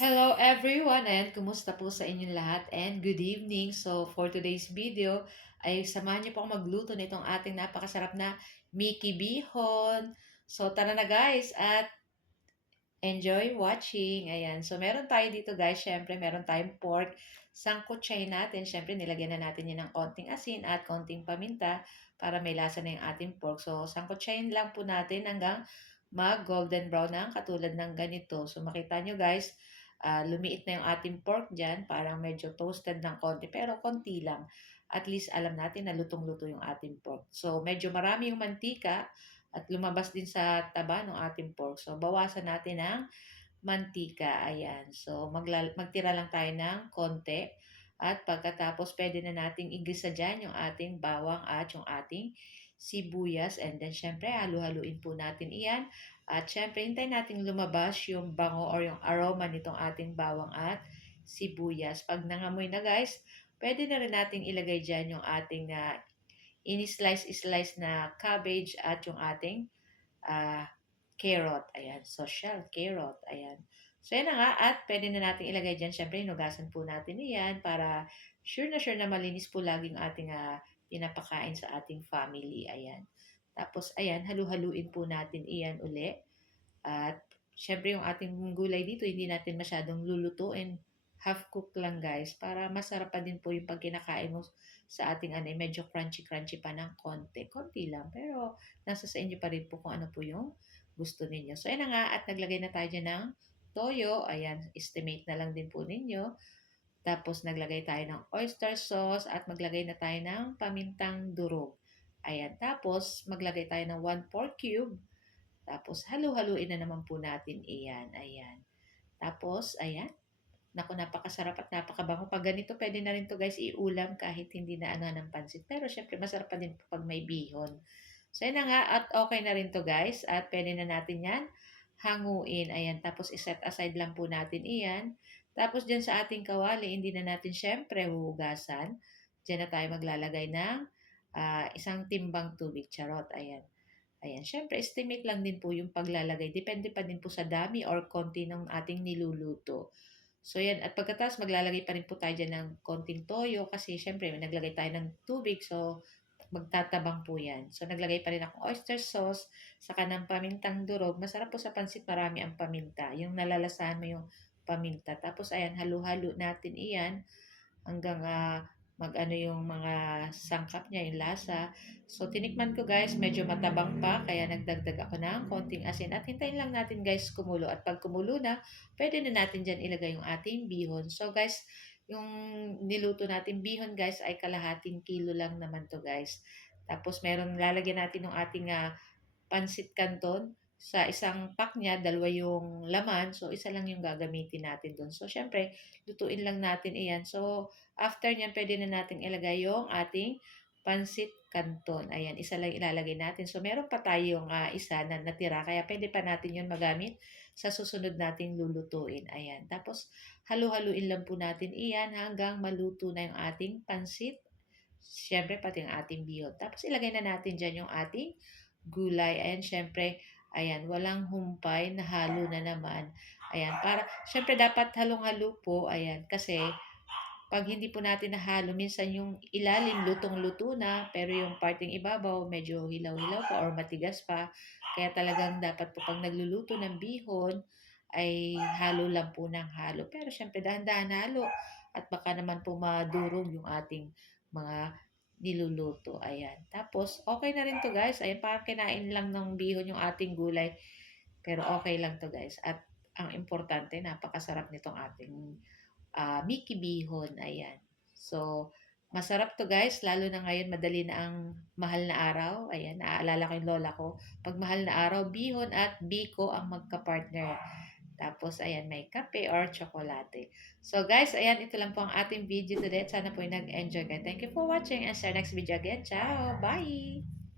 Hello everyone and kumusta po sa inyong lahat and good evening. So for today's video ay samahan niyo po akong magluto nitong ating napakasarap na Mickey Bihon. So tara na guys at enjoy watching. Ayan. So meron tayo dito guys, syempre meron tayong pork. Sangkutsahin natin. Syempre nilagyan na natin yan ng konting asin at konting paminta para may lasa na yung ating pork. So sangkutsahin lang po natin hanggang mag golden brown na katulad ng ganito. So makita nyo guys, lumiit na yung ating pork dyan. Parang medyo toasted ng konti pero konti lang. At least alam natin na lutong-luto yung ating pork. So medyo marami yung mantika at lumabas din sa taba ng ating pork. So bawasan natin ng mantika. Ayan. So magtira lang tayo ng konti. At pagkatapos pwede na nating igisa dyan yung ating bawang at yung ating sibuyas. And then syempre halu-haluin po natin iyan. At syempre hintayin natin lumabas yung bango or yung aroma nitong ating bawang at sibuyas. Pag nangamoy na guys, pwede na rin nating ilagay dyan yung ating ini-slice na cabbage at yung ating ah, carrot. Ayan, social carrot. Ayan. So, yan na nga. At pwede na natin ilagay dyan. Siyempre, hinugasan po natin iyan para sure na malinis po laging ating pinapakain sa ating family. Ayan. Tapos, ayan, halu-haluin po natin iyan uli. At syempre yung ating gulay dito, hindi natin masyadong lulutuin. Half cook lang guys, para masarap pa din po yung pag kinakain mo sa ating medyo crunchy pa ng konti. Konti lang, pero nasa sa inyo pa rin po kung ano po yung gusto ninyo. So, ayan na nga, at naglagay na tayo dyan ng toyo. Ayan, estimate na lang din po ninyo. Tapos, naglagay tayo ng oyster sauce at maglagay na tayo ng pamintang durog. Ayan, tapos maglagay tayo ng 1/4 cube. Tapos, halu-haluin na naman po natin iyan. Ayan. Tapos, ayan. Naku, napakasarap at napakabango. Pag ganito, pwede na rin to guys iulam kahit hindi na ano ng pansit. Pero syempre, masarap pa din pag may bihon. So, yun na nga. At okay na rin to guys. At pwede na natin yan hanguin. Ayan. Tapos, iset aside lang po natin iyan. Tapos, dyan sa ating kawali, hindi na natin syempre huhugasan. Dyan na tayo maglalagay ng isang timbang tubig. Charot. Ayan. Ayan, syempre estimate lang din po yung paglalagay. Depende pa din po sa dami or konti ng ating niluluto. So yan, at pagkatapos maglalagay pa rin po tayo dyan ng konting toyo kasi syempre naglagay tayo ng tubig so magtatabang po yan. So naglagay pa rin akong oyster sauce, saka ng pamintang durog. Masarap po sa pansit, marami ang paminta. Yung nalalasahan mo yung paminta. Tapos ayan, halo-halo natin iyan hanggang mag-ano yung mga sangkap niya, yung lasa. So, tinikman ko guys, medyo matabang pa, kaya nagdagdag ako ng konting asin. At hintayin lang natin guys kumulo. At pag kumulo na, pwede na natin dyan ilagay yung ating bihon. So guys, yung niluto natin bihon guys ay kalahating kilo lang naman to guys. Tapos meron lalagyan natin yung ating pansit canton. Sa isang pack niya, dalawa yung laman. So, isa lang yung gagamitin natin doon. So, syempre, lutuin lang natin iyan. So, after niyan, pwede na natin ilagay yung ating pansit canton. Ayan, isa lang ilalagay natin. So, meron pa tayong isa na natira. Kaya, pwede pa natin yun magamit sa susunod nating lulutuin. Ayan. Tapos, halu-haluin lang po natin iyan hanggang maluto na yung ating pansit. Siyempre, pati yung ating bihon. Tapos, ilagay na natin dyan yung ating gulay. Ayan, syempre, ayan, walang humpay, nahalo na naman. Ayan, para, syempre dapat halong-halo po, ayan, kasi pag hindi po natin nahalo, minsan yung ilalim lutong-luto na, pero yung parting ibabaw medyo hilaw-hilaw pa or matigas pa. Kaya talagang dapat po pag nagluluto ng bihon, ay halo lang po ng halo. Pero syempre dahan-dahan halo at baka naman po madurog yung ating mga niluluto. Ayan. Tapos, okay na rin to guys. Ayan, parang kinain lang ng bihon yung ating gulay. Pero okay lang to guys. At ang importante, napakasarap nitong ating Mickey Bihon. Ayan. So, masarap to guys. Lalo na ngayon, madali na ang mahal na araw. Ayan, naaalala ko yung lola ko. Pag mahal na araw, bihon at biko ang magka-partner. Tapos, ayan, may kape or tsokolate. So, guys, ayan, ito lang po ang ating video today. Sana po yung nag-enjoy kayo. Thank you for watching and see you next video again. Ciao! Bye!